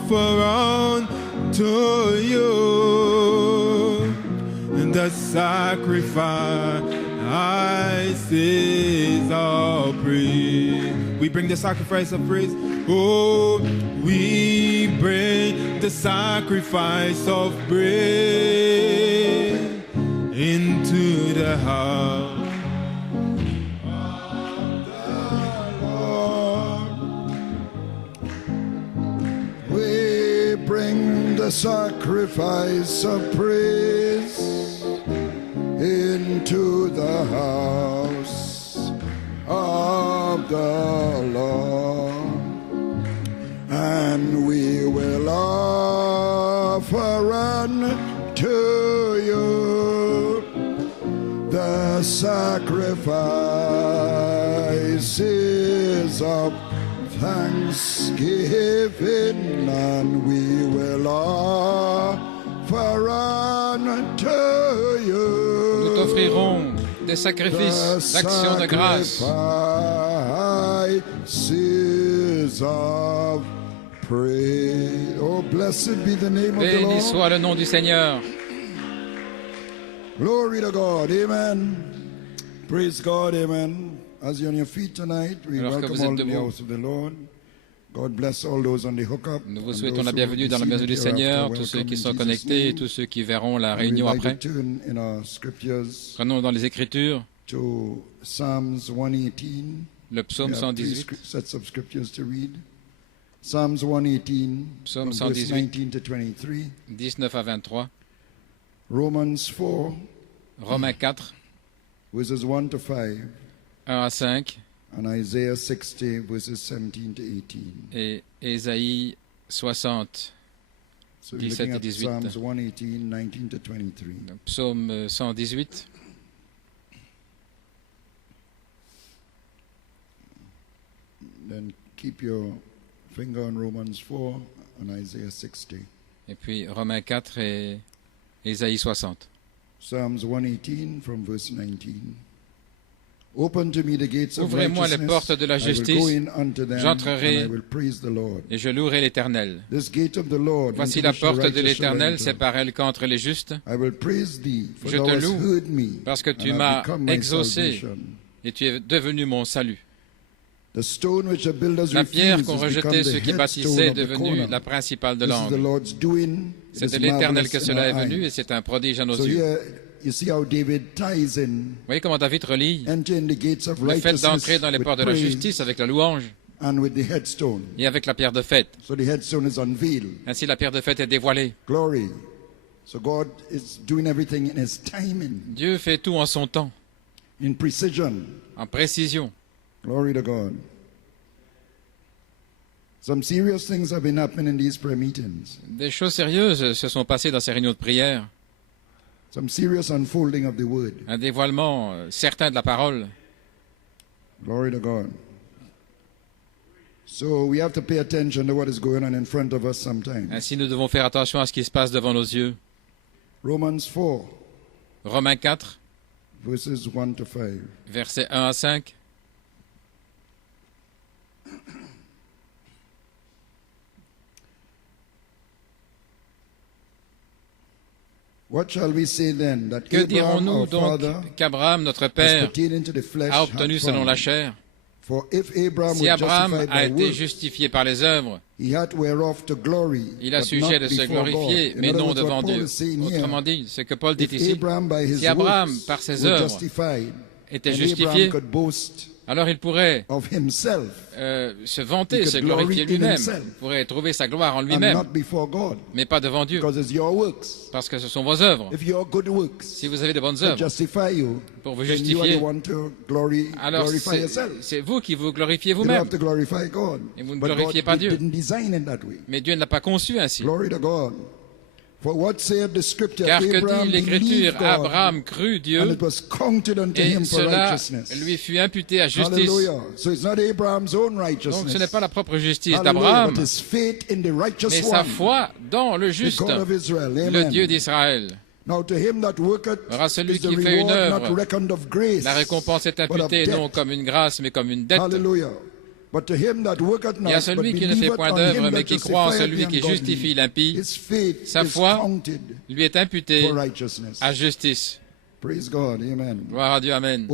offer unto you the sacrifices of praise. We bring the sacrifice of praise. Oh, we bring the sacrifice of praise into the house. The sacrifice of praise into the house of the Lord, and we will offer unto you the sacrifices of thanksgiving, and we will offer unto you. Nous t'offrirons des sacrifices d'action de grâce. Of praise. Oh, blessed be the name of the Béni Lord. soit le nom du Seigneur. Glory to God. Amen. Praise God. Amen. As you're on your feet tonight, we Alors que welcome vous êtes all in the debout, house of the Lord. God bless all those on the hookup. nous vous souhaitons la bienvenue dans la maison du Seigneur, tous ceux qui sont connectés et tous ceux qui verront la réunion après. Prenons dans les Écritures To Psalms 118. le psaume 118, Sets of scriptures to read. Psalms 118, Psaume from verse 118, 19 to 23. 19 à 23, Romans 4, Romains 4, verses 1 to 5. 1 à 5 And Isaiah 60, verses 17 to 18. et Ésaïe 60, So we're 17 looking et at 18. Psalms 118, 19 to 23. donc psaume 118. Then keep your finger on Romans 4 and Isaiah 60. Et puis Romains 4 et Ésaïe 60. Psalms 118 from verse 19. Open to me the gates of Ouvrez-moi les righteousness. portes de la I will justice. go in unto them, J'entrerai and I will praise the Lord. Et je louerai l'Éternel. This gate of the Lord, Voici into la which the porte de righteous shall l'Éternel, enter. c'est par elle qu'entrent les justes. I will praise thee, for Je thou te hast loue, heard me, parce que tu and m'as hast become my exaucé. salvation. Et tu es devenu mon salut. The stone which the builders La pierre refused qu'ont has become rejetée the ceux qui headstone bâtissaient est of the devenue corner. la principale de This is the l'angle. Lord's doing. It C'est is de l'Éternel marvelous que in cela est our venu eyes. et c'est un prodige à nos So yeux. here you see how David ties in, Vous voyez comment David relie enter in the gates of le fait righteousness d'entrer dans les with portes de la praise justice avec la louange and with the headstone. et avec la pierre de fête. So the headstone is unveiled. Ainsi la pierre de fête est dévoilée. Glory. So God is doing everything in His timing, Dieu fait tout en son temps, in precision. en précision. Glory to God. Some serious things have been happening in these prayer meetings. Des choses sérieuses se sont passées dans ces réunions de prière. Some serious unfolding of the word. Un dévoilement certain de la parole. Glory to God. So we have to pay attention to what is going on in front of us sometimes. Ainsi, nous devons faire attention à ce qui se passe devant nos yeux. Romans 4, Romains 4, verses 1 to 5. versets 1 à 5. What shall we say then? That Que Abraham, dirons-nous our donc father, qu'Abraham, notre as père, pertaining to the flesh, a hath obtenu selon found? la chair? For if Abraham Si were Abraham justified a by été works, justifié par les œuvres, he had whereof to glory, il a but sujet not de se before glorifier, God. In mais other non words, devant what Paul Dieu. is saying here, Autrement dit, ce que Paul dit if ici, Abraham by his si Abraham, works par ses were œuvres, justified, était then justifié, Abraham could boast alors il pourrait of himself se vanter, He se could glorifier glory in lui-même. himself. Il pourrait trouver sa gloire en and lui-même, not before God, mais pas devant Dieu, because it's your works. parce que ce sont vos œuvres. If your good works Si vous avez de bonnes to œuvres justify you, pour vous then you are justifier, the one to alors glorify yourself. c'est vous qui vous glorifiez You don't vous-même. have to glorify God. Et vous ne But glorifiez God pas Dieu. didn't design it that way. Mais Dieu ne l'a pas conçu ainsi. Glory to God. For what saith the scripture? Car que Abraham dit l'Écriture? believed God, Abraham crut and Dieu, it was counted unto et him for cela righteousness. lui fut imputé à justice. Hallelujah. So it's not Abraham's own righteousness. Donc ce n'est pas la propre justice Hallelujah, d'Abraham, but his faith in the righteous mais sa one, foi dans le the juste, God of Israel. le Amen. Dieu d'Israël. Now to him that worketh Alors à celui is the qui fait une reward œuvre, not reckoned of grace, la récompense est but of imputée debt. non comme une grâce, mais comme une dette. Hallelujah. Et à celui qui ne fait point d'œuvre, mais qui croit en celui qui justifie l'impie, sa foi lui est imputée à justice. Gloire à Dieu, Amen.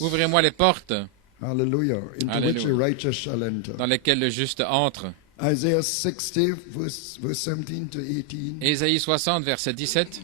Ouvrez-moi les portes, Hallelujah, into which the righteous shall enter. dans lesquelles le juste entre. Isaiah 60, verse 17 to 18. Ésaïe 60, verset 17.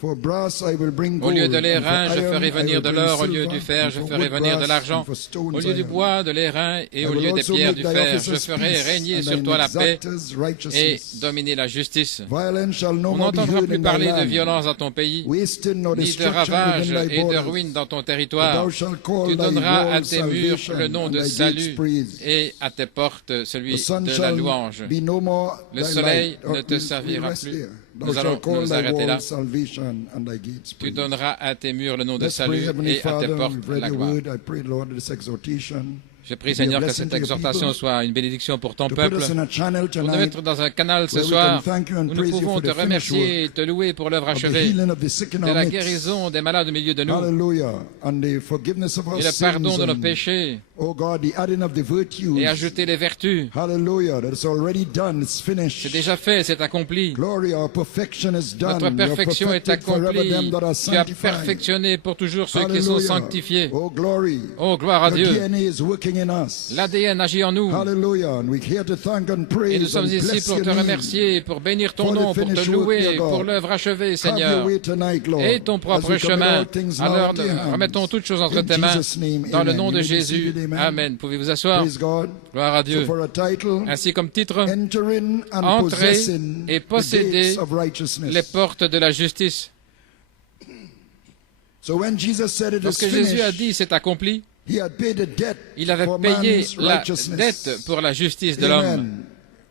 For brass I will bring Au gold, lieu de and l'airain, for je iron ferai I venir will de bring l'or, au lieu silver, du fer, and je for ferai wood venir de brass, l'argent. and for stones Au lieu du iron. bois, de l'airain, et I au will lieu des also pierres make du thy fer, je officers ferai peace, régner and sur thine toi la paix exactors et righteousness. dominer la justice. Violence shall no On more be n'entendra heard plus in thy parler de land, violence dans ton pays, wasting nor ni de destruction ravages within thy et de borders. ruines dans ton But territoire. thou shalt call Tu thy donneras à walls tes murs salvation, le nom and de thy gates salut praise. et à tes portes celui The sun de la shall louange. be no more Le thy soleil light. Oh, ne te we servira rest plus. there. Thou Nous shalt allons call nous thy arrêter là. walls salvation, and thy gates Tu praise. donneras à tes murs le nom de Let's pray, salut Heavenly et à tes Father, portes we've read la your gloire. word. I pray, Lord, this exhortation Je prie, to be a Seigneur, que blessing cette to your exhortation people, soit une bénédiction pour ton to put peuple, us in a channel pour nous tonight mettre dans un canal ce where we soir can thank you and où nous praise you pouvons for te the finished remercier et work te louer pour l'œuvre of the achevée, healing of the sick in de our la midst. guérison des malades au milieu de nous Hallelujah. And the forgiveness of our et le pardon sins de nos and, péchés oh God, the adding of the virtues. et ajouter les vertus. Hallelujah. That's already done. It's finished. C'est déjà fait, c'est accompli. Glory, our perfection is done. Notre You have perfection est perfected forever accomplie. them that are Tu as sanctified. perfectionné pour toujours ceux qui sont Hallelujah. sanctifiés. Oh, glory. Oh, gloire à Your Dieu. DNA is working in us. L'ADN agit en nous. Hallelujah. And we're here to thank and Et praise nous sommes and ici bless pour your te name. remercier, pour bénir ton For the nom, pour te finished work, louer, dear God. pour l'œuvre achevée, Have your Seigneur. way tonight, Lord. Et ton As propre we commit chemin. all things now Alors, into your hands. remettons toutes choses entre In tes mains. Jesus' name, Dans le amen. nom de You may be Jésus. seated, amen. Amen. Pouvez-vous asseoir? Praise God. Gloire à So Dieu. for a title, Ainsi comme titre, entering and entrer possessing et the posséder gates of righteousness. les portes de la justice. So when Jesus said it is Lorsque Jésus a finished, dit c'est accompli, he had paid a debt il avait for payé man's la righteousness. dette pour la justice de l'homme. Amen.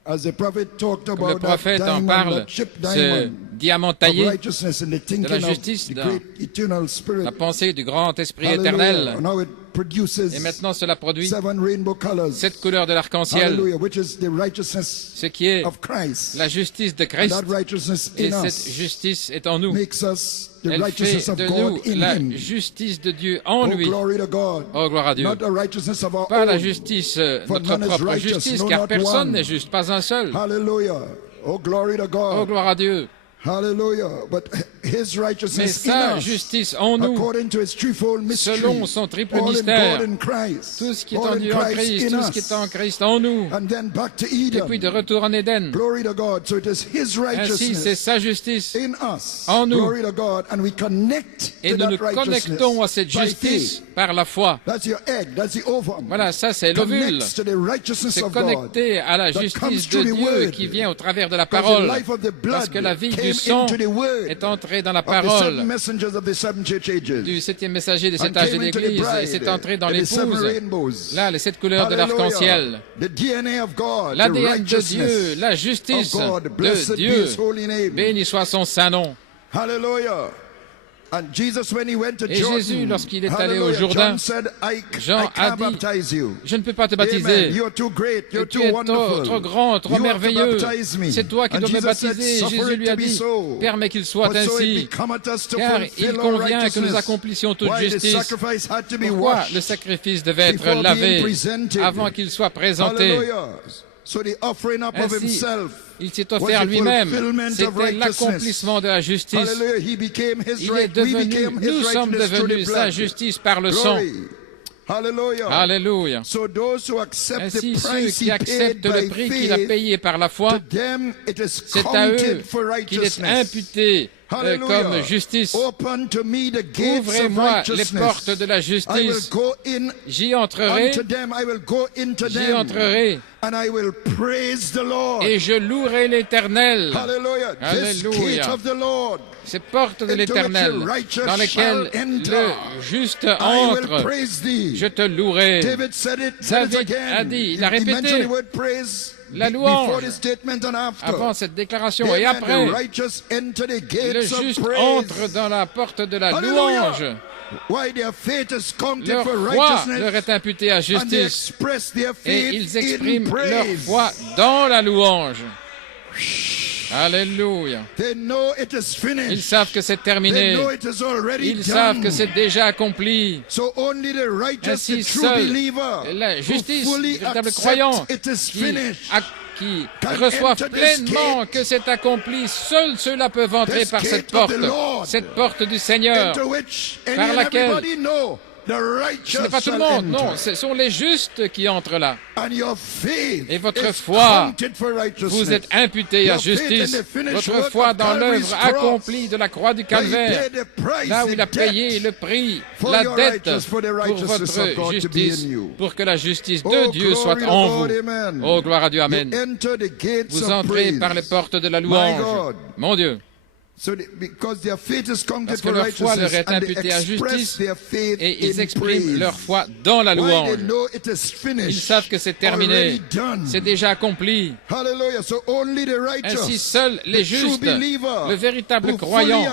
As the prophet talked Comme le about that prophète en diamond, parle, that chip ce diamond diamant of taillé, righteousness in the thinking of justice, the dans great eternal spirit. la pensée du grand esprit Hallelujah. éternel. And how it produces Et maintenant cela produit 7 rainbow colors. 7 couleurs de l'arc-en-ciel, Hallelujah, which is the righteousness ce qui est of Christ. la justice de And Christ. that righteousness Et in cette us justice est en nous. makes us the Elle righteousness fait of de God nous in la Him. justice de Dieu en Oh, lui. glory to God. Oh, gloire à Dieu. Not the righteousness of our Pas la own. justice, For notre none is propre righteous, justice, no, car not personne one. n'est juste, pas un seul. Hallelujah. Oh, glory to Oh, God. gloire à Dieu. Hallelujah. But His Mais righteousness in sa us, justice en nous, according to His threefold mystery, selon son triple all in mystère, God in Christ, tout ce qui est all en in Dieu en Christ Christ, in tout ce us. qui est en Christ en nous, And then back to et puis de Eden. retour en Éden. Glory to God. So it is His Ainsi, c'est righteousness sa justice. in us. en nous. Glory to God. And we connect Et to nous nous that righteousness connectons à cette by justice faith. par la foi. That's your egg. That's the ovum. Voilà, ça c'est l'ovule. Connects to the righteousness C'est of God. connecté à la that justice comes de through the Dieu word. qui vient au travers de la Because parole. the life of the blood Parce que la vie came du sang into the word est entrée dans la of the seven parole messengers of the seven church ages. du septième messager des And sept âges de came into the l'Église et bride, c'est entré dans the seven l'épouse. rainbows. Là, les 7 couleurs de Hallelujah. l'arc-en-ciel. The DNA of God, the L'ADN de righteousness Dieu, la of justice God. de Blessed be Dieu. His holy name. Béni soit son saint nom. Hallelujah. And Jesus, when he went to Et Jordan, Jésus, lorsqu'il est allé au hallelujah, Jourdain, John said, I Jean can't a dit, baptize you. je ne peux pas te Amen. baptiser. You're too great. You're Tu too es wonderful. trop grand, trop You have to merveilleux. baptize me. C'est toi qui And dois me Jesus said, baptiser. suffer Jésus it lui a to be dit, so. permets qu'il soit But so it ainsi. becometh us to Car fulfill il our convient que nous righteousness. accomplissions toute Why the justice. sacrifice had to be Pourquoi washed le sacrifice devait être before lavé being presented. avant qu'il soit présenté? Hallelujah. So the offering up of Ainsi, himself il s'est was offert the lui-même. fulfillment of C'était righteousness. l'accomplissement de la justice. Hallelujah. He became his Il est right. We devenu, became his nous sommes righteousness through the devenus sa blood. justice par le sang. Glory. Hallelujah. Alléluia. So those who accept Ainsi, the ceux price qui he acceptent paid le by prix qu'il a faith, payé par la foi, to them it is c'est à eux counted for qu'il est righteousness. imputé Hallelujah. comme justice. Open to me the gates of Ouvrez-moi les righteousness. portes de la I will justice. go in J'y entrerai, unto them. I will go into j'y them. entrerai, And I will praise the Lord. et je louerai l'Éternel. Hallelujah. This Alléluia. gate of the Lord. Ces portes de Into l'Éternel, which the righteous dans lesquelles shall enter. le juste I will entre, praise thee. je te louerai. David said it David again. a dit, il a He répété mentioned the word praise la before louange the statement and after. avant cette déclaration Amen. et après. The righteous enter the Le gates of juste praise. entre dans la porte de la Hallelujah. louange. Why their faith is counted Leur for foi righteousness. leur est imputée à And they justice express their et faith ils in expriment leur praise. foi dans la louange. Alléluia. Ils savent que c'est terminé. Ils savent que c'est déjà accompli. Ainsi, seul la justice, les véritables croyants qui reçoivent pleinement que c'est accompli, seuls ceux-là peuvent entrer par cette porte du Seigneur, par laquelle ce n'est pas tout le monde, non, ce sont les justes qui entrent là. Et votre foi vous êtes imputé à justice. Votre foi dans l'œuvre accomplie de la croix du Calvaire, là où il a payé le prix, la dette pour votre justice, pour que la justice de Dieu soit en vous. Oh, gloire à Dieu, Amen. Vous entrez par les portes de la louange. Mon Dieu. Parce que leur foi leur est imputée à justice et ils expriment leur foi dans la louange. Ils savent que c'est terminé, c'est déjà accompli. Ainsi, seuls les justes, le véritable croyant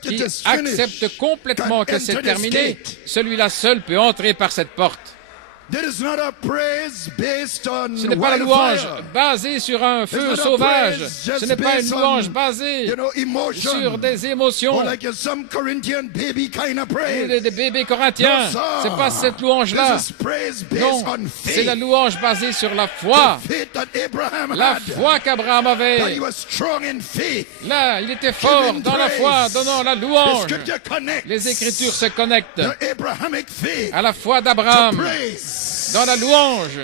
qui accepte complètement que c'est terminé, celui-là seul peut entrer par cette porte. Ce n'est pas la louange basée sur un feu sauvage. Ce n'est pas une louange basée sur des émotions. Des bébés corinthiens. Ce n'est pas cette louange-là. Non, c'est la louange basée sur la foi. La foi qu'Abraham avait. Là, il était fort dans la foi, donnant la louange. Les Écritures se connectent à la foi d'Abraham. Dans la louange.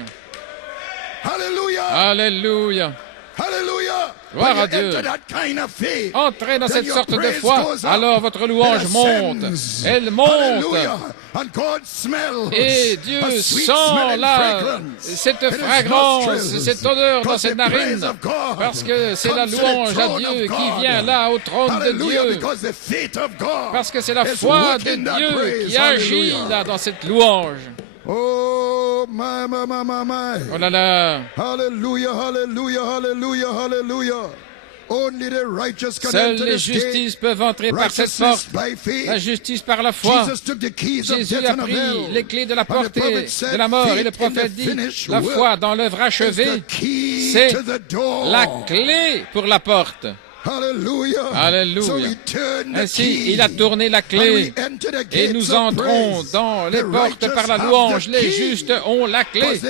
Alléluia. Gloire à Dieu. Entrez dans cette sorte de foi, alors votre louange monte. Elle monte. Et Dieu sent cette fragrance, cette odeur dans ses narines, parce que c'est la louange à Dieu qui vient là au trône de Dieu. Parce que c'est la foi de Dieu qui agit là dans cette louange. Oh, my. Oh là là. Hallelujah, hallelujah, hallelujah, hallelujah. Seules les justices peuvent entrer par cette porte. La justice par la foi. Jésus a pris les clés de la porte de la mort et le prophète dit, la foi dans l'œuvre achevée, c'est la clé pour la porte. Alléluia. Ainsi, il a tourné la clé et nous entrons dans les portes par la louange. Les justes ont la clé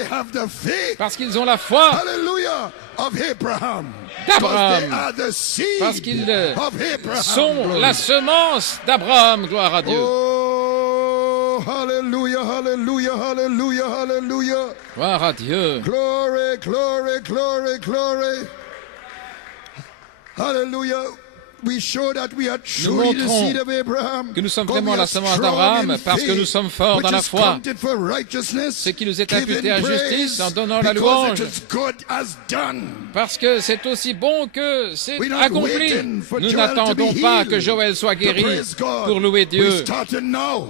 parce qu'ils ont la foi d'Abraham, parce qu'ils sont la semence d'Abraham. Gloire à Dieu. Hallelujah, hallelujah, hallelujah, hallelujah. Gloire à Dieu. Glory, glory, glory, glory. Hallelujah. Nous montrons que nous sommes vraiment la semence d'Abraham parce que nous sommes forts dans la foi. Ce qui nous est imputé à justice en donnant la louange. Parce que c'est aussi bon que c'est accompli. Nous n'attendons pas que Joël soit guéri pour louer Dieu.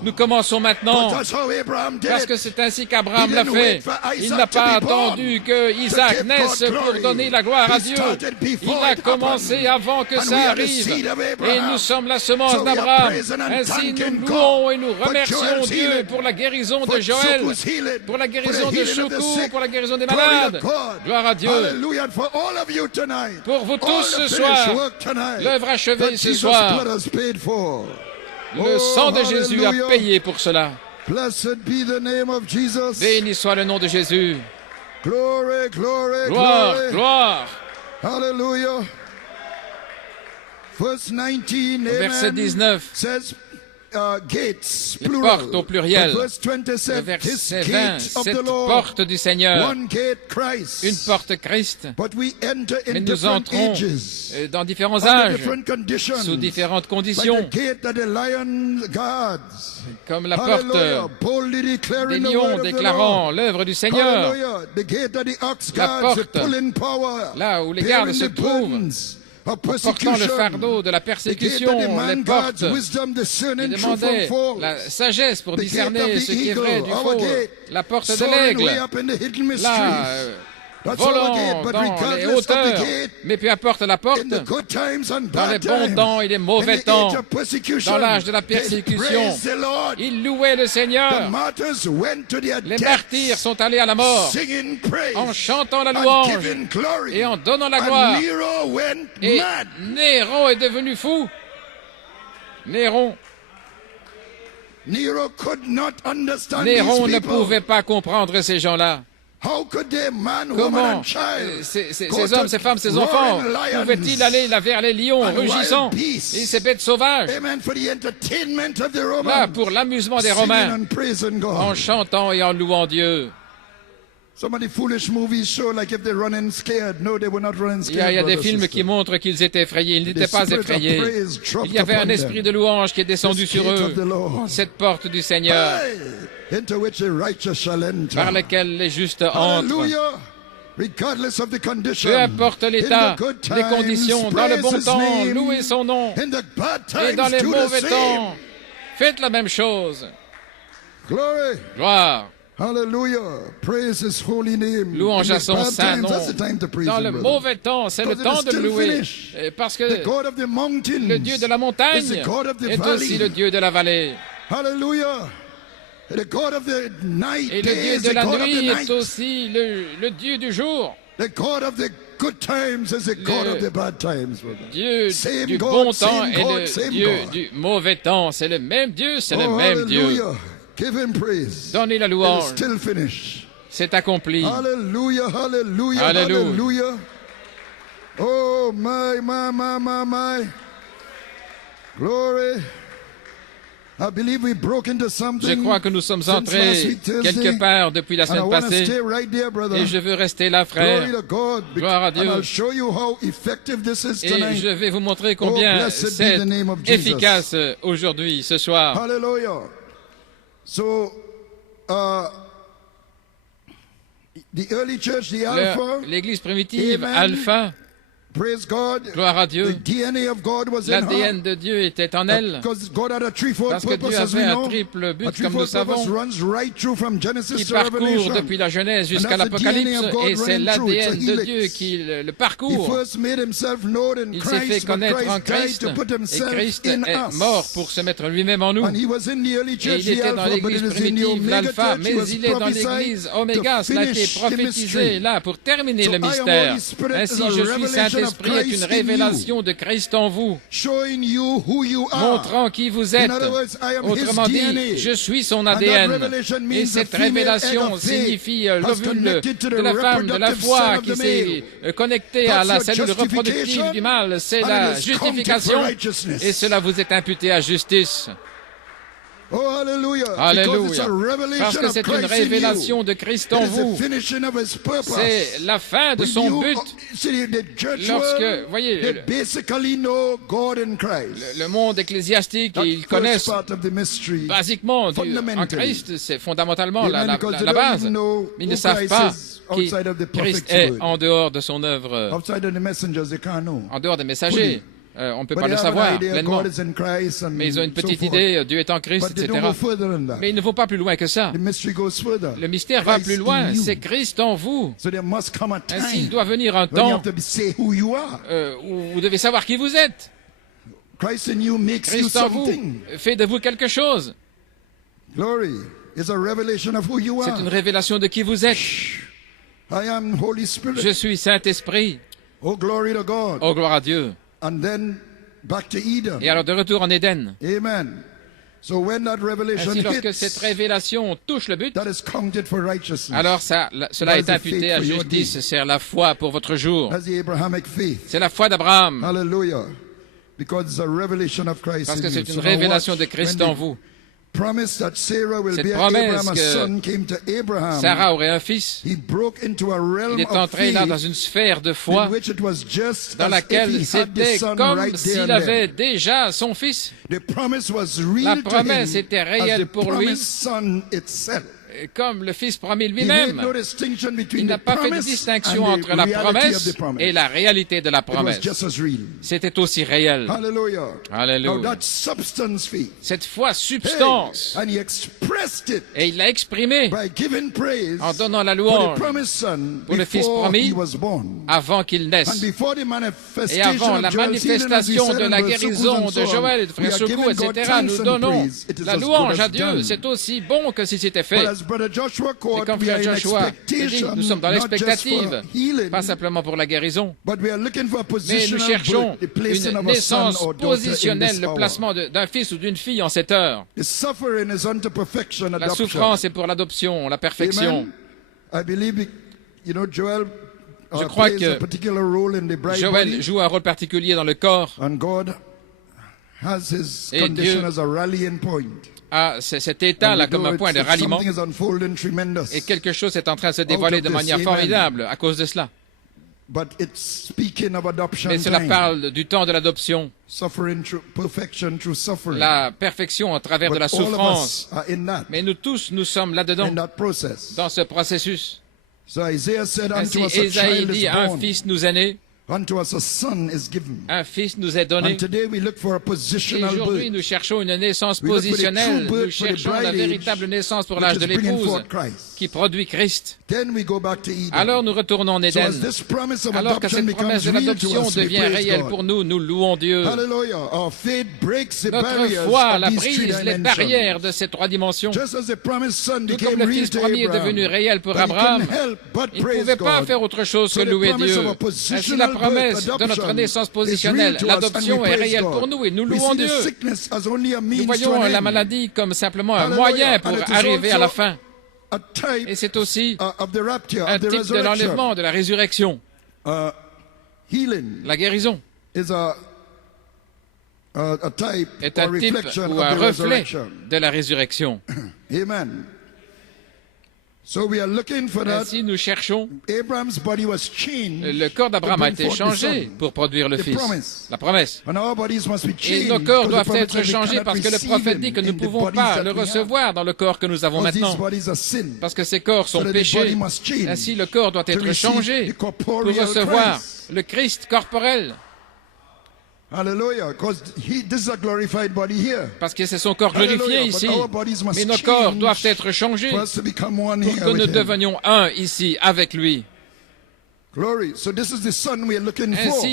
Nous commençons maintenant parce que c'est ainsi qu'Abraham l'a fait. Il n'a pas attendu que Isaac naisse pour donner la gloire à Dieu. Il a commencé avant que ça arrive. Et nous sommes la semence d'Abraham. Ainsi, nous louons et nous remercions Dieu pour la guérison de Joël, pour la guérison de Choukou, pour la guérison des malades. Gloire à Dieu. Pour vous tous ce soir, l'œuvre achevée ce soir. Le sang de Jésus a payé pour cela. Béni soit le nom de Jésus. Gloire, gloire. Hallelujah. Verset 19, gates, les portes au pluriel. Le verset 20, cette porte du Seigneur, une porte Christ. Mais nous entrons dans différents âges, sous différentes conditions, comme la porte des lions déclarant l'œuvre du Seigneur, la porte là où les gardes se trouvent, portant le fardeau de la persécution, les portes qui demandaient la sagesse pour discerner ce qui est vrai du faux, la porte de l'aigle, là volant dans les hauteurs, mais peu importe la porte, dans les bons temps et les mauvais temps, dans l'âge de la persécution, ils louaient le Seigneur. Les martyrs sont allés à la mort en chantant la louange et en donnant la gloire. Et Néron est devenu fou. Néron ne pouvait pas comprendre ces gens-là. Comment ces hommes, ces femmes, ces enfants pouvaient-ils aller vers les lions rugissants et ces bêtes sauvages, là pour l'amusement des Romains, en chantant et en louant Dieu? Il y a des films qui montrent qu'ils étaient effrayés. Ils n'étaient pas effrayés. Il y avait un esprit de louange qui est descendu sur eux. Cette porte du Seigneur par laquelle les justes entrent. Peu importe l'état, les conditions, dans le bon temps, louez son nom. Et dans les mauvais temps, faites la même chose. Gloire. Louange à son saint nom. Dans le mauvais temps, c'est le temps de le louer. Parce que le Dieu de la montagne est aussi le Dieu de la vallée. Et le Dieu de la nuit est aussi le Dieu du jour. Le Dieu du bon temps et le Dieu du mauvais temps. C'est le même Dieu, c'est le même Dieu. Donnez la louange. C'est accompli. Alléluia, alléluia, alléluia. Oh, my. Glory. Je crois que nous sommes entrés quelque part depuis la semaine passée et je veux rester là, frère. Gloire à Dieu. Et je vais vous montrer combien c'est efficace aujourd'hui, ce soir. Alléluia. L'Église primitive, Alpha, gloire à Dieu, l'ADN de Dieu était en elle, parce que Dieu avait un triple but, comme nous savons, qui parcourt depuis la Genèse jusqu'à l'Apocalypse, et c'est l'ADN de Dieu qui le parcourt. Il s'est fait connaître en Christ, et Christ est mort pour se mettre lui-même en nous. Et il était dans l'Église primitive, l'Alpha, mais il est dans l'Église Oméga, cela qui est prophétisé là pour terminer le mystère. Ainsi, je suis Saint-Esprit est une révélation de Christ en vous, montrant qui vous êtes. Autrement dit, je suis son ADN. Et cette révélation signifie l'ovule de la femme, de la foi qui s'est connectée à la cellule reproductive du mâle. C'est la justification. Et cela vous est imputé à justice. Oh, alléluia. Alléluia. Parce que c'est une révélation de Christ en vous. C'est la fin de son but. Lorsque, voyez, le monde ecclésiastique, ils connaissent basiquement en Christ, c'est fondamentalement la base. Mais ils ne savent pas qui Christ est en dehors de son œuvre, en dehors des messagers. On ne peut pas le savoir pleinement, mais ils ont une petite idée, Dieu est en Christ, etc. Mais ils ne vont pas plus loin que ça. Le mystère va plus loin, c'est Christ en vous. Ainsi, il doit venir un temps où vous devez savoir qui vous êtes. Christ en vous fait de vous quelque chose. C'est une révélation de qui vous êtes. Je suis Saint-Esprit. Oh, gloire à Dieu. Et alors de retour en Éden. Amen. Ainsi, lorsque cette révélation touche le but, alors cela est imputé à justice. C'est la foi pour votre jour. C'est la foi d'Abraham. Parce que c'est une révélation de Christ en vous. Cette promesse que Sarah aurait un fils, il est entré là dans une sphère de foi dans laquelle c'était comme s'il avait déjà son fils. La promesse était réelle pour lui. comme le Fils promis lui-même. Il n'a pas fait de distinction entre la promesse et la réalité de la promesse. C'était aussi réel. Alléluia. Cette foi substance. Et il l'a exprimé en donnant la louange pour le Fils promis avant qu'il naisse. Et avant la manifestation de la guérison de Joël et de Frère Soukou, etc., nous donnons la louange à Dieu. C'est aussi bon que si c'était fait. Et comme Frère Joshua dit, nous sommes dans l'expectative, pas simplement pour la guérison, mais nous cherchons une naissance positionnelle, le placement d'un fils ou d'une fille en cette heure. La souffrance est pour l'adoption, la perfection. Je crois que Joël joue un rôle particulier dans le corps. Et Dieu a cet état-là comme un point de ralliement. Et quelque chose est en train de se dévoiler de manière formidable à cause de cela. Mais cela parle du temps de l'adoption. La perfection à travers de la souffrance. Mais nous tous, nous sommes là-dedans, dans ce processus. Ainsi, Ésaïe dit, un fils nous est né. Un fils nous est donné. Et aujourd'hui, nous cherchons une naissance positionnelle. Nous cherchons la véritable naissance pour l'âge de l'épouse qui produit Christ. Alors nous retournons en Éden. Alors que cette promesse de l'adoption devient réelle pour nous, nous louons Dieu. Notre foi la brise les barrières de ces trois dimensions. Tout comme le Fils promis est devenu réel pour Abraham, il ne pouvait pas faire autre chose que louer Dieu. Ainsi, la promesse de notre naissance positionnelle, l'adoption est réelle pour nous et nous louons Dieu. Nous voyons la maladie comme simplement un moyen pour arriver à la fin. Et c'est aussi un type de l'enlèvement, de la résurrection. La guérison est un type ou un reflet de la résurrection. Amen. Ainsi, nous cherchons. Le corps d'Abraham a été changé pour produire le Fils, la promesse. Et nos corps doivent être changés parce que le prophète dit que nous ne pouvons pas le recevoir dans le corps que nous avons maintenant. Parce que ces corps sont péchés. Ainsi, le corps doit être changé pour recevoir le Christ corporel. Parce que c'est son corps glorifié ici. Mais nos corps doivent être changés pour que nous devenions un ici avec lui. Ainsi,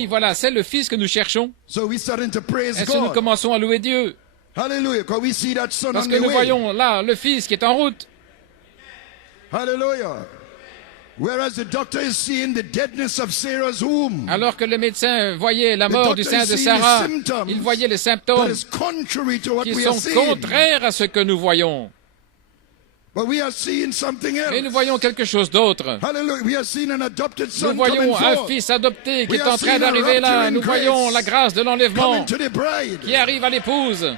voilà, c'est le Fils que nous cherchons. Ainsi, nous commençons à louer Dieu. Parce que nous voyons là le Fils qui est en route. Alors que le médecin voyait la mort du sein de Sarah, il voyait les symptômes qui sont contraires à ce que nous voyons. Mais nous voyons quelque chose d'autre. Nous voyons un fils adopté qui est en train d'arriver là. Nous voyons la grâce de l'enlèvement qui arrive à l'épouse.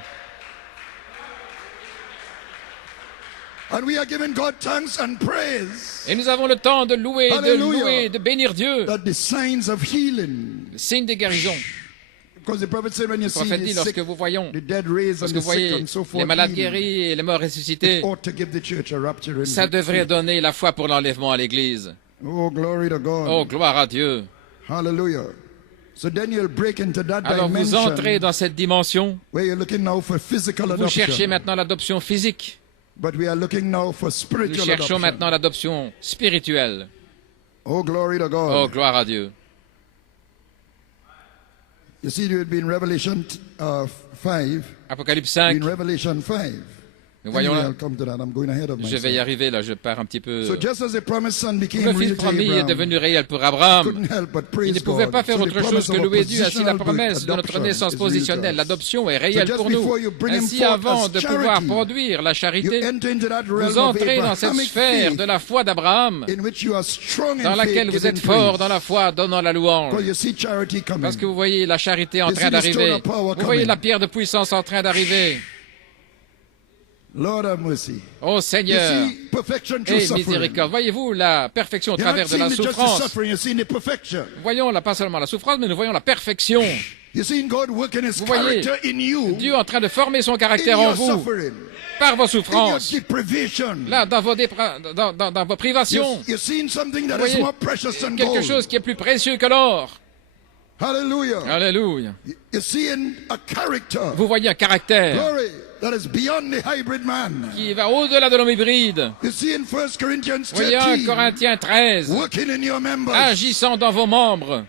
Et nous avons le temps de louer, de bénir Dieu. Signe de guérison. Le prophète dit, lorsque vous voyez les malades guéris et les morts ressuscités, ça devrait donner la foi pour l'enlèvement à l'Église. Oh, gloire à Dieu. Alors vous entrez dans cette dimension. Vous cherchez maintenant l'adoption physique. Nous cherchons maintenant l'adoption spirituelle. Oh, gloire à Dieu. Apocalypse 5. Nous voyons là. Je vais y arriver là, je pars un petit peu. Le Fils promis est devenu réel pour Abraham. Il ne pouvait pas faire autre chose que louer Dieu. Ainsi, la promesse de notre naissance positionnelle, l'adoption est réelle pour nous. Ainsi, avant de pouvoir produire la charité, vous entrez dans cette sphère de la foi d'Abraham, dans laquelle vous êtes fort dans la foi, donnant la louange. Parce que vous voyez la charité en train d'arriver. Vous voyez la pierre de puissance en train d'arriver. Oh Seigneur, et miséricorde. Voyez-vous la perfection au travers de la souffrance. Voyons là, pas seulement la souffrance, mais nous voyons la perfection. Vous voyez Dieu en train de former son caractère en vous par vos souffrances, là, dans vos privations. Vous voyez quelque chose qui est plus précieux que l'or. Hallelujah. Alléluia. Vous voyez un caractère qui va au-delà de l'homme hybride. Vous voyez 1 Corinthiens 13 agissant dans vos membres.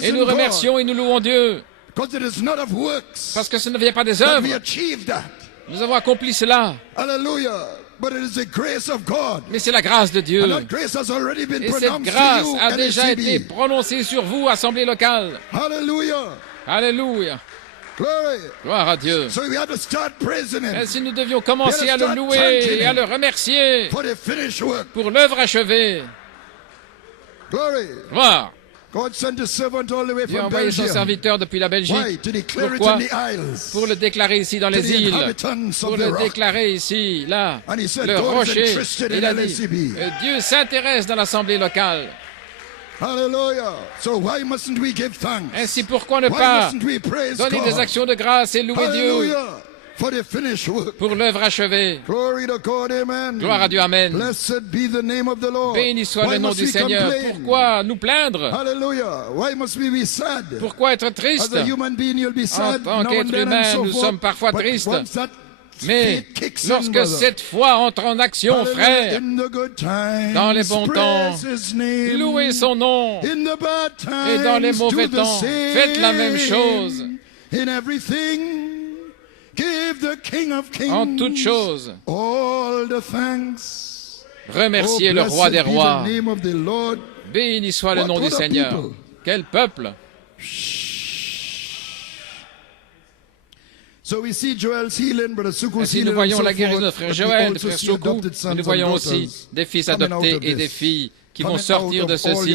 Et nous remercions et nous louons Dieu. Parce que ce ne vient pas des œuvres. Nous avons accompli cela. Mais c'est la grâce de Dieu. Et cette grâce a déjà été prononcée sur vous, assemblée locale. Alléluia. Gloire à Dieu. Ainsi nous devions commencer à le louer et à le remercier pour l'œuvre achevée. Gloire. Dieu a envoyé son serviteur depuis la Belgique. Pourquoi? Pour le déclarer ici dans les îles. Pour le déclarer ici, là, le rocher. Il a dit, Dieu s'intéresse dans l'assemblée locale. Ainsi, pourquoi ne pas donner des actions de grâce et louer Dieu pour l'œuvre achevée? Gloire à Dieu, Amen. Béni soit le nom du Seigneur. Pourquoi nous plaindre? Pourquoi être triste? En tant qu'être humain, nous sommes parfois tristes. Mais lorsque cette foi entre en action, frère, dans les bons temps, louez son nom. Et dans les mauvais temps, faites la même chose. En toutes choses, remerciez le roi des rois. Béni soit le nom du Seigneur. Quel peuple! Ainsi, nous voyons la guérison de frère Joël, de frère Soukou, mais nous voyons aussi des fils adoptés et des filles qui vont sortir de ceci,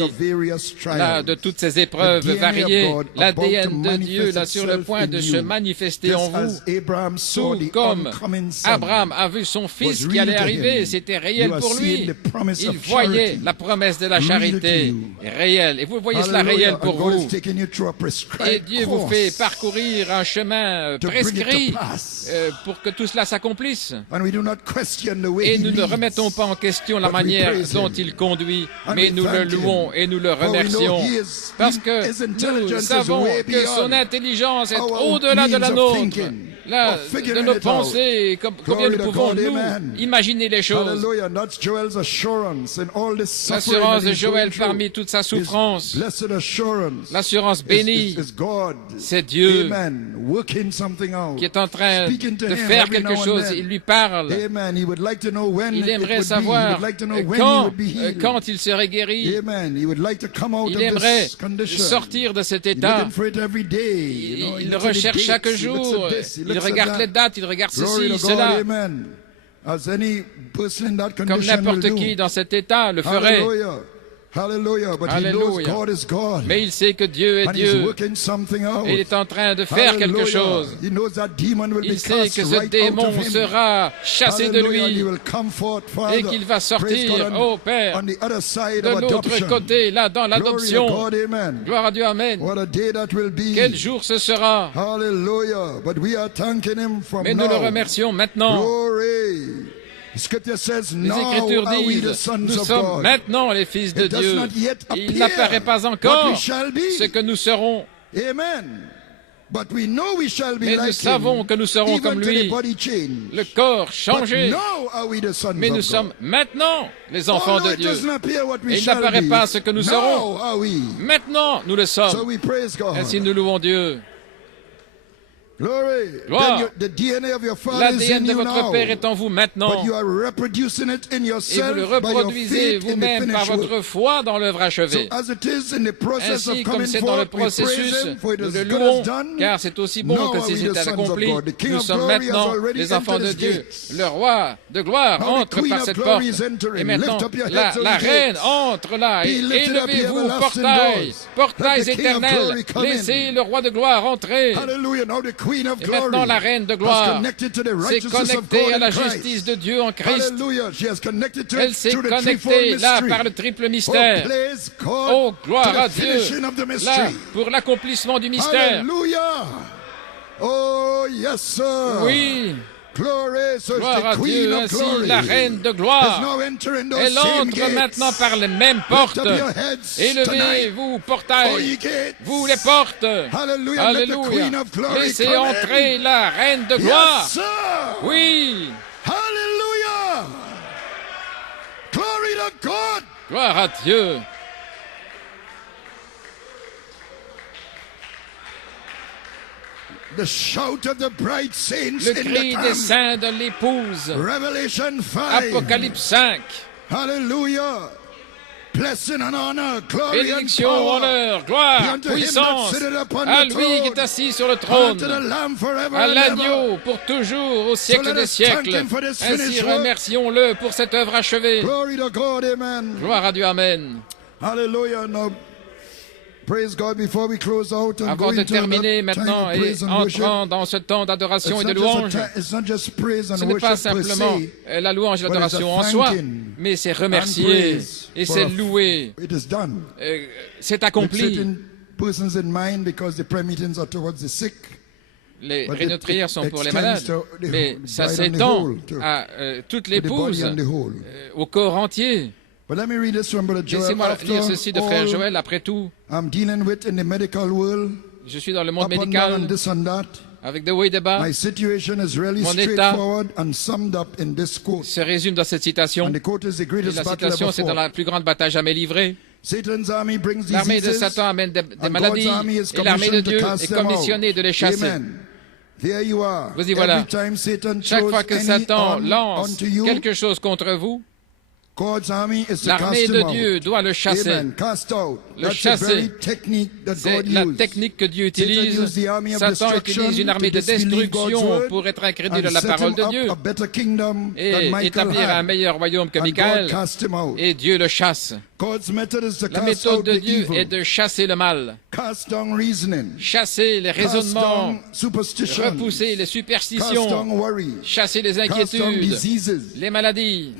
là, de toutes ces épreuves variées. L'ADN de Dieu, là, sur le point de se manifester en vous. Tout comme Abraham a vu son fils qui allait arriver, c'était réel pour lui. Il voyait la promesse de la charité réelle. Et vous voyez cela réel pour vous. Et Dieu vous fait parcourir un chemin prescrit pour que tout cela s'accomplisse. Et nous ne remettons pas en question la manière dont il conduit, mais nous le louons et nous le remercions parce que nous savons que son intelligence est au-delà de la nôtre, là, de nos pensées, combien nous pouvons nous imaginer les choses. L'assurance de Joël parmi toute sa souffrance, l'assurance bénie, c'est Dieu qui est en train de faire quelque chose. Il lui parle. Il aimerait savoir quand il serait guéri. Il aimerait sortir de cet état. Il recherche chaque jour. Il regarde les dates, il regarde ceci, cela. Comme n'importe qui dans cet état le ferait. Alléluia. Mais il sait que Dieu est Dieu. Et il est en train de faire quelque chose. Il sait que ce démon sera chassé de lui et qu'il va sortir, oh Père, de l'autre côté, là, dans l'adoption. Gloire à Dieu, Amen. Quel jour ce sera. Mais nous le remercions maintenant. Les Écritures disent, nous sommes maintenant les fils de Dieu. Il n'apparaît pas encore ce que nous serons. Mais nous savons que nous serons comme lui, le corps changé. Mais nous sommes maintenant les enfants de Dieu. Et il n'apparaît pas ce que nous serons. Maintenant, nous le sommes. Ainsi, nous louons Dieu. Gloire. L'ADN de votre Père est en vous maintenant. Et vous le reproduisez vous-même par votre foi dans l'œuvre achevée. Ainsi, comme c'est dans le processus, nous le louons, car c'est aussi bon que si c'était accompli. Nous sommes maintenant les enfants de Dieu. Le roi de gloire entre par cette porte. Et maintenant, la reine entre là. Et élevez-vous, portails éternels. Laissez le roi de gloire entrer. Et maintenant, la reine de gloire s'est connectée à la justice de Dieu en Christ. Elle s'est connectée là par le triple mystère. Oh, gloire à Dieu, là, pour l'accomplissement du mystère. Oh, yes, sir. Oui. Gloire à Dieu, ainsi la reine de gloire. Elle entre maintenant par les mêmes portes. Élevez-vous, portail, vous les portes. Alléluia. Laissez entrer la reine de gloire. Oui. Alléluia. Gloire à Dieu. The shout of the bride saints le cri des saints de l'épouse. Revelation 5. Apocalypse 5. Hallelujah. Blessing and honor, glory bénédiction, and power, honneur, gloire, puissance à lui qui est assis sur le trône, à l'agneau pour toujours au siècle des siècles. Ainsi remercions-le pour cette œuvre achevée. Gloire à Dieu, amen. Hallelujah. Avant de terminer maintenant et entrant dans ce temps d'adoration et de louange, ce n'est pas simplement la louange et l'adoration en soi, mais c'est remercier et c'est louer. C'est accompli. Les réunions de prière sont pour les malades, mais ça s'étend à toute l'épouse, au corps entier. Laissez-moi lire ceci de frère Joël. Après tout, je suis dans le monde médical, avec de hauts et de bas. Mon état se résume dans cette citation. Et la citation, c'est dans la plus grande bataille jamais livrée. L'armée de Satan amène des maladies, et l'armée de Dieu est commissionnée de les chasser. Vous y voilà. Chaque fois que Satan lance quelque chose contre vous, l'armée de Dieu doit le chasser. Le chasser, c'est la technique que Dieu utilise. Satan utilise une armée de destruction pour être incrédule à la parole de Dieu et établir un meilleur royaume que Michaël. Et Dieu le chasse. La méthode de Dieu est de chasser le mal, chasser les raisonnements, repousser les superstitions, chasser les inquiétudes, les maladies,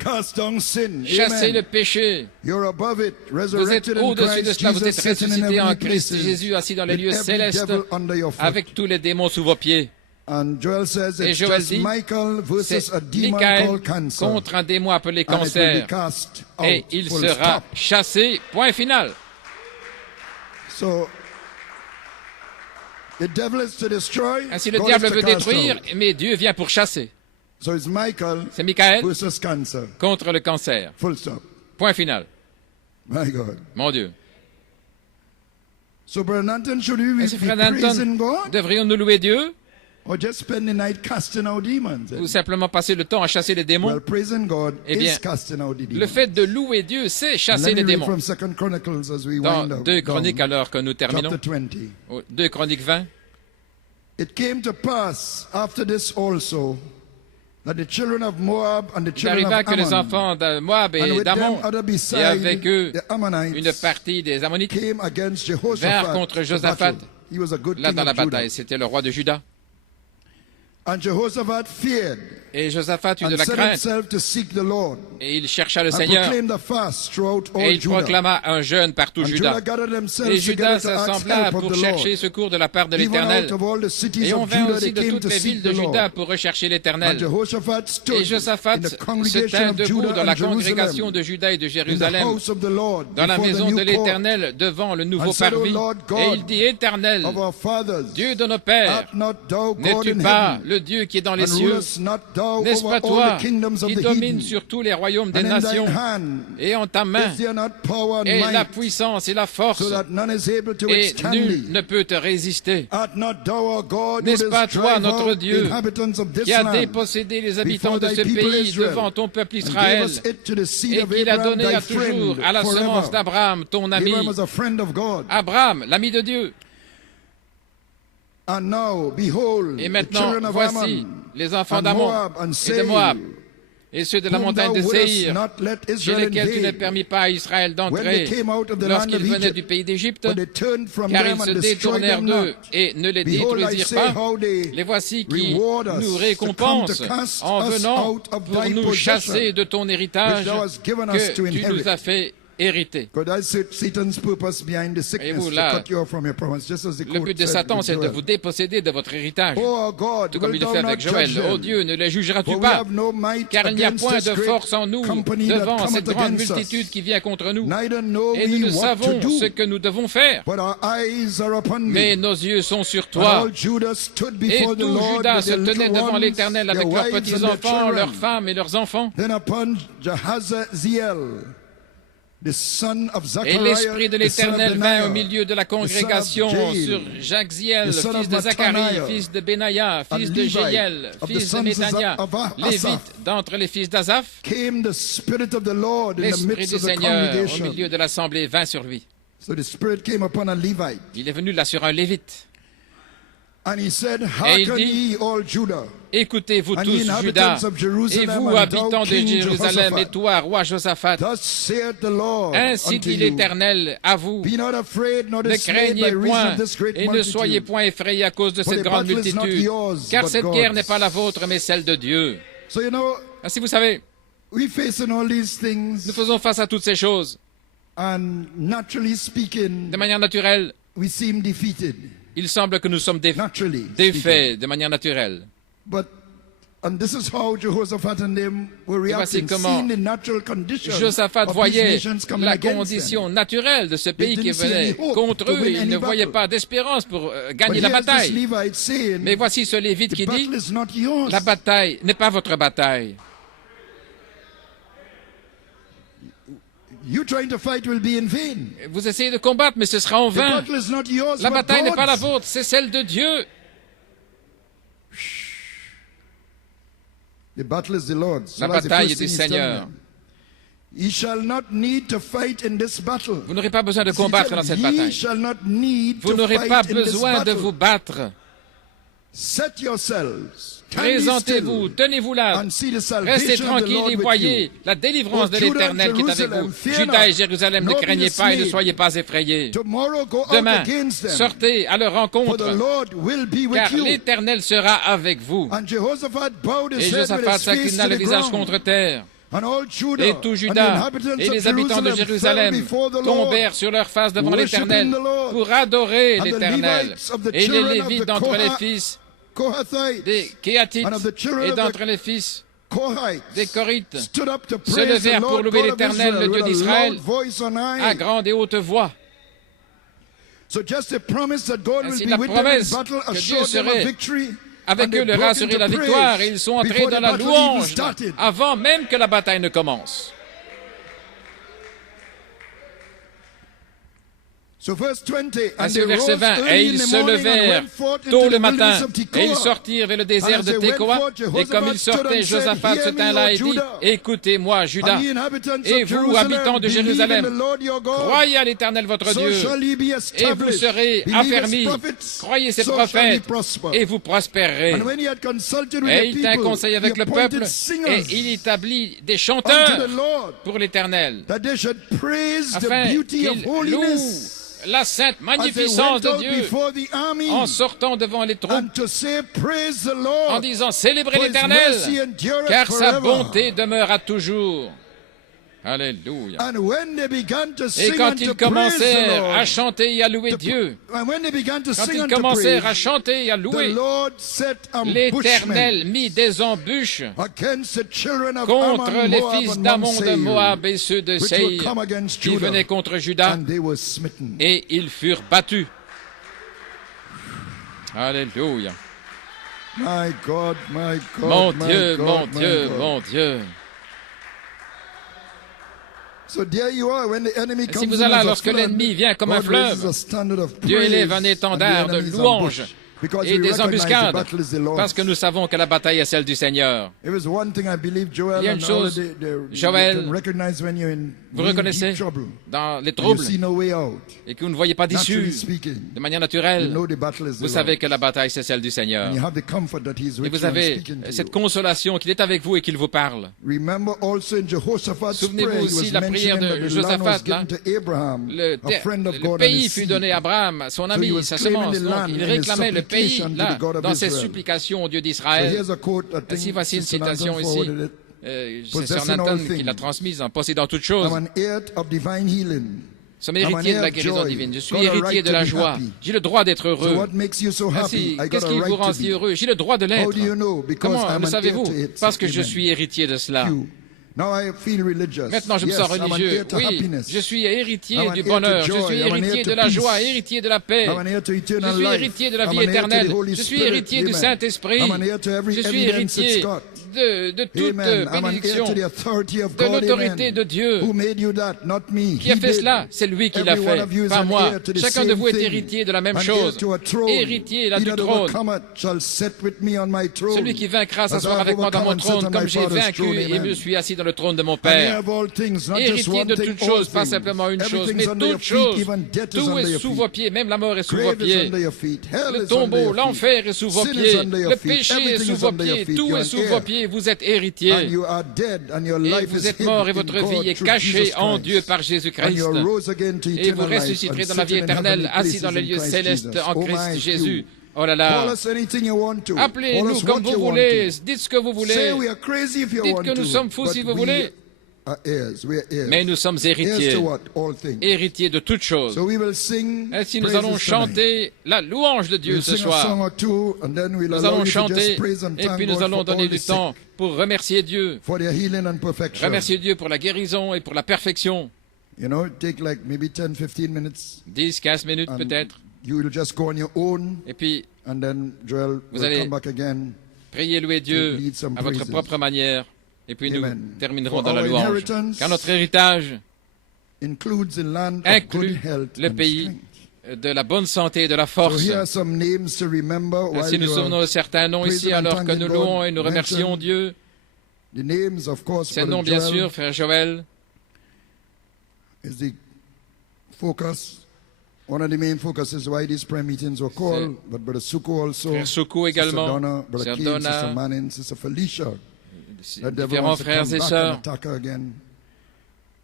chasser le péché. Vous êtes au-dessus de cela, vous êtes ressuscité en Christ Jésus, assis dans les lieux célestes, avec tous les démons sous vos pieds. Et Joël dit, c'est Michaël contre un démon appelé cancer, et il sera chassé, point final. Ainsi le diable veut détruire, mais Dieu vient pour chasser. C'est Michaël contre le cancer. Point final. Mon Dieu. Ainsi, frère Danton, devrions-nous louer Dieu? Ou simplement passer le temps à chasser les démons? Eh bien, le fait de louer Dieu, c'est chasser les démons. Dans 2 Chroniques, alors que nous terminons, 2 Chroniques 20, il arriva que les enfants de Moab et d'Ammon, et avec eux une partie des Ammonites, vinrent contre Josaphat, là dans la bataille. C'était le roi de Juda. Et Josaphat eut de la crainte, et il chercha le Seigneur, et il proclama un jeûne par tout Juda. Et Juda s'assembla pour chercher secours de la part de l'Éternel. Et on vint aussi de toutes les villes de Juda pour rechercher l'Éternel. Et Josaphat se tint debout dans la congrégation de Juda et de Jérusalem, dans la maison de l'Éternel, devant le nouveau parvis. Et il dit, Éternel, Dieu de nos pères, n'es-tu pas le Dieu qui est dans les cieux? N'est-ce pas toi qui domines sur tous les royaumes des nations, et en ta main est la puissance et la force, et nul ne peut te résister? N'est-ce pas toi, notre Dieu, qui a dépossédé les habitants de ce pays devant ton peuple Israël, et qui l'a donné à toujours à la semence d'Abraham, ton ami? Abraham, l'ami de Dieu. Et maintenant, voici les enfants d'Ammon et de Moab et ceux de la montagne de Séhir, chez lesquels tu ne permis pas à Israël d'entrer lorsqu'ils venaient du pays d'Égypte, car ils se détournèrent d'eux et ne les détruisirent pas. Les voici qui nous récompensent en venant pour nous chasser de ton héritage que tu nous as fait hériter. Et vous, là, le but de Satan, c'est de vous déposséder de votre héritage, tout comme il le fait avec Joël. Oh Dieu, ne les jugeras-tu pas, car il n'y a point de force en nous devant cette grande multitude qui vient contre nous, et nous savons ce que nous devons faire. Mais nos yeux sont sur toi. Et tout Juda se tenait devant l'Éternel avec leurs petits-enfants, leurs femmes et leurs enfants. Et l'Esprit de l'Éternel vint au milieu de la congrégation sur Jaxziel, fils de Zacharie, fils de Benaïa, fils de Jéiel, fils de Néthania, lévite d'entre les fils d'Azaph. L'Esprit du Seigneur au milieu de l'assemblée vint sur lui. Il est venu là sur un lévite. Et il dit, écoutez, vous tous, Juda, et vous, habitants de Jérusalem, et toi, roi Josaphat, ainsi dit l'Éternel à vous, ne craignez point et ne soyez point effrayés à cause de cette grande multitude, car cette guerre n'est pas la vôtre, mais celle de Dieu. Ainsi, vous savez, nous faisons face à toutes ces choses. De manière naturelle, il semble que nous sommes défaits de manière naturelle. Et voici comment Josaphat voyait la condition naturelle de ce pays qui venait contre eux. Il ne voyait pas d'espérance pour gagner la bataille. Mais voici ce Lévite qui dit, la bataille n'est pas votre bataille. Vous essayez de combattre, mais ce sera en vain. La bataille n'est pas la vôtre, c'est celle de Dieu. La bataille est du Seigneur. Vous n'aurez pas besoin de combattre dans cette bataille. Vous n'aurez pas besoin de vous battre. Présentez-vous, tenez-vous là, restez tranquilles et voyez la délivrance de l'Éternel qui est avec vous. Juda et Jérusalem, ne craignez pas et ne soyez pas effrayés. Demain, sortez à leur rencontre, car l'Éternel sera avec vous. Et Josaphat s'inclina le visage contre terre. Et tout Juda et les habitants de Jérusalem tombèrent sur leur face devant l'Éternel pour adorer l'Éternel. Et les Lévites d'entre les fils des Kéatites et d'entre les fils des Corites se levèrent pour louer l'Éternel, le Dieu d'Israël, à grande et haute voix. Ainsi, la promesse que Dieu serait avec eux leur a assuré la victoire, et ils sont entrés dans la louange avant même que la bataille ne commence. Ainsi, au verset 20, et ils se levèrent tôt le matin, et ils sortirent vers le désert de Tekoa, et comme ils sortaient, Josaphat se tint là et dit, écoutez-moi, Juda, et vous, habitants de Jérusalem, croyez à l'Éternel votre Dieu, et vous serez affermis, croyez ses prophètes, et vous prospérerez. Et il tint conseil avec le peuple, et il établit des chanteurs pour l'Éternel, afin qu'ils louent la sainte magnificence de Dieu en sortant devant les troupes, en disant, célébrez l'Éternel, car sa bonté demeurera toujours. Alléluia. Et quand ils commencèrent à chanter et à louer Dieu, l'Éternel mit des embûches contre les fils d'Ammon, de Moab et ceux de Séhir qui venaient contre Juda, et ils furent battus. Alléluia. Mon Dieu, mon Dieu, mon Dieu. Et si vous allez là, lorsque l'ennemi vient comme un fleuve, Dieu élève un étendard de louange et des embuscades, parce que nous savons que la bataille est celle du Seigneur. Il y a une chose, Joël, vous reconnaissez dans les troubles et que vous ne voyez pas d'issue de manière naturelle. Vous savez que la bataille, c'est celle du Seigneur. Et vous avez cette consolation qu'il est avec vous et qu'il vous parle. Souvenez-vous aussi la prière de Josaphat, là. Le pays fut donné à Abraham, son ami, sa semence. Donc, il réclamait le pays, là, dans ses supplications au Dieu d'Israël. Ainsi, voici une citation ici. C'est Sir Nathan qui l'a transmise en possédant toutes choses. Nous sommes héritiers de la guérison divine. Je suis héritier de la joie. J'ai le droit d'être heureux. Ainsi, qu'est-ce qui vous rend si heureux? J'ai le droit de l'être. Comment le savez-vous? Parce que je suis héritier de cela. Maintenant, je me sens religieux. Oui, je suis héritier du bonheur. Je suis héritier de la joie, héritier de la paix. Je suis héritier de la vie éternelle. Je suis héritier du Saint-Esprit. Je suis héritier de toute bénédiction, de l'autorité de Dieu. Qui a fait cela? C'est lui qui l'a fait, pas moi. Chacun de vous est héritier de la même chose. Héritier là du trône. Celui qui vaincra s'asseoir avec moi dans mon trône, comme j'ai vaincu et me suis assis dans le trône de mon Père. Héritier de toutes choses, pas simplement une chose, mais toutes choses. Tout est sous vos pieds, même la mort est sous vos pieds. Le tombeau, l'enfer est sous vos pieds. Le péché est sous vos pieds. Tout est sous vos pieds. Vous êtes héritier. Et vous êtes mort et votre vie est cachée en Dieu par Jésus-Christ. Et vous ressusciterez dans la vie éternelle, assis dans les lieux célestes en Christ Jésus. Oh là là. Appelez-nous comme vous voulez. Dites ce que vous voulez. Dites que nous sommes fous si vous voulez. Mais nous sommes héritiers. Héritiers de toutes choses. Ainsi, nous allons chanter la louange de Dieu ce soir. Nous allons chanter et puis nous allons donner du temps pour remercier Dieu. Remercier Dieu pour la guérison et pour la perfection. 10-15 minutes peut-être. Et puis, vous allez prier, louer Dieu à votre propre manière. Et puis nous terminerons dans la louange. Car notre héritage inclut le pays de la bonne santé et de la force. Ainsi nous souvenons de certains noms ici alors que nous louons et nous remercions Dieu. Ces noms, bien sûr, frère Joël. Frère Soukou également, Sœur Donna, différents frères et sœurs.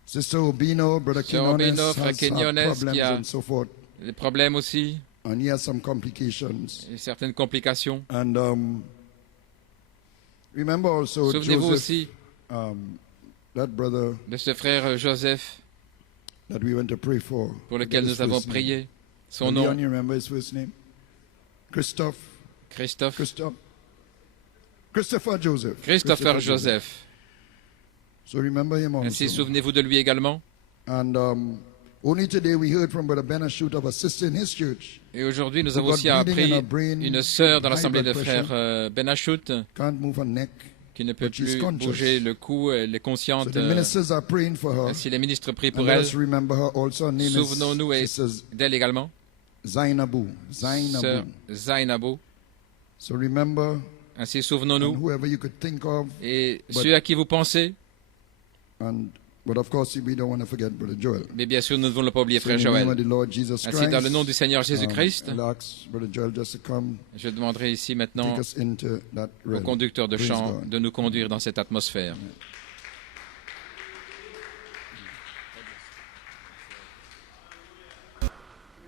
Sœur Obino, frère Kenyones, qui a des problèmes aussi, et certaines complications. Souvenez-vous aussi de ce frère Joseph pour lequel nous avons prié. Son nom, Christopher Joseph. Ainsi, souvenez-vous de lui également. Et aujourd'hui, nous avons aussi appris une sœur dans l'assemblée de frères Benachut qui ne peut plus bouger le cou, elle est consciente. Ainsi, les ministres prient pour elle. Souvenons-nous d'elle également. Sœur Zainabou. Ainsi, souvenons-nous, et ceux à qui vous pensez. Mais bien sûr, nous ne voulons pas oublier frère Joël. Ainsi, dans le nom du Seigneur Jésus-Christ, je demanderai ici maintenant au conducteur de chant de nous conduire dans cette atmosphère.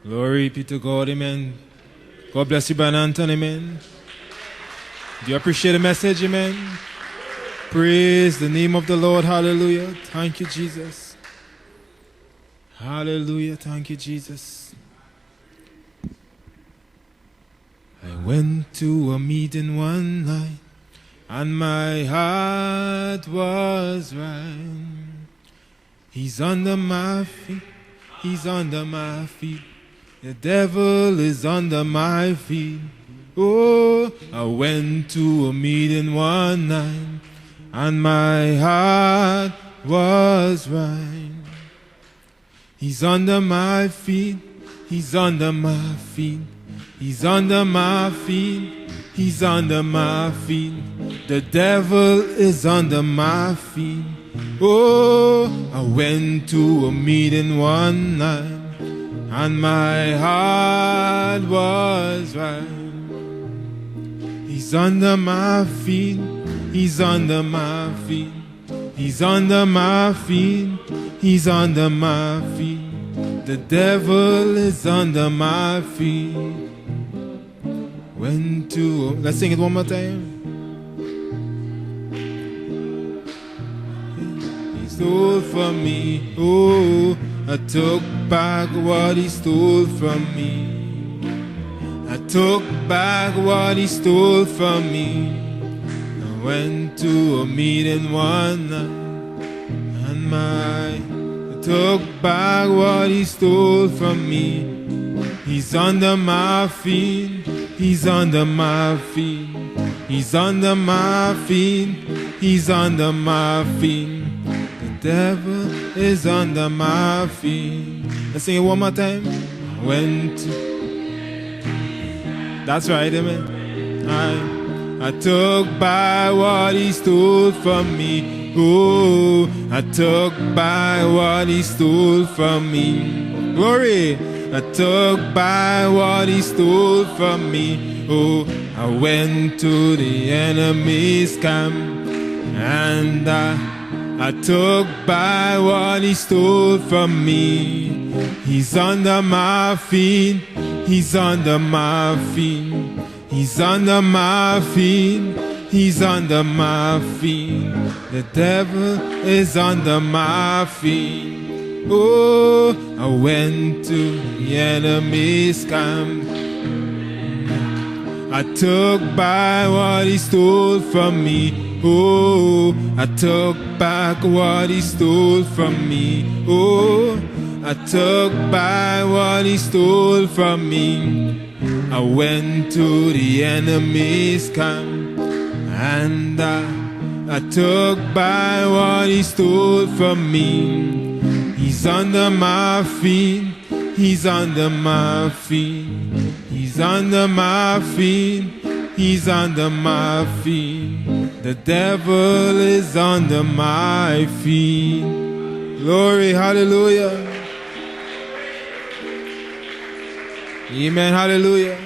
Glory be to God, amen. God bless you, Brother Anton, amen. Do you appreciate the message, amen? Praise the name of the Lord, hallelujah. Thank you, Jesus. Hallelujah, thank you, Jesus. I went to a meeting one night, and my heart was right. He's under my feet, he's under my feet. The devil is under my feet. Oh, I went to a meeting one night, and my heart was right. He's under my feet, He's under my feet. He's under my feet. He's under my feet. The devil is under my feet. Oh, I went to a meeting one night and my heart was right. He's under my feet. He's under my feet. He's under my feet. He's under my feet. The devil is under my feet. Went to... Let's sing it one more time. He stole from me. Oh, I took back what he stole from me. I took back what he stole from me. I went to a meeting one night and I took back what he stole from me. He's under my feet. He's under my feet. He's under my feet. He's under my feet. The devil is under my feet. Let's sing it one more time. I went to... That's right, amen. I took back what he stole from me. Oh, I took back what he stole from me. Glory. I took back what he stole from me. Oh, I went to the enemy's camp and I took back what he stole from me. He's under my feet. He's under my feet. He's under my feet. He's under my feet. The devil is under my feet. Oh, I went to the enemy's camp. I took back what he stole from me. Oh, I took back what he stole from me. Oh, I took back what he stole from me. I went to the enemy's camp and I took back what he stole from me. He's under my feet. He's under my feet. He's under my feet. He's under my feet. The devil is under my feet. Glory, hallelujah. Amen, hallelujah.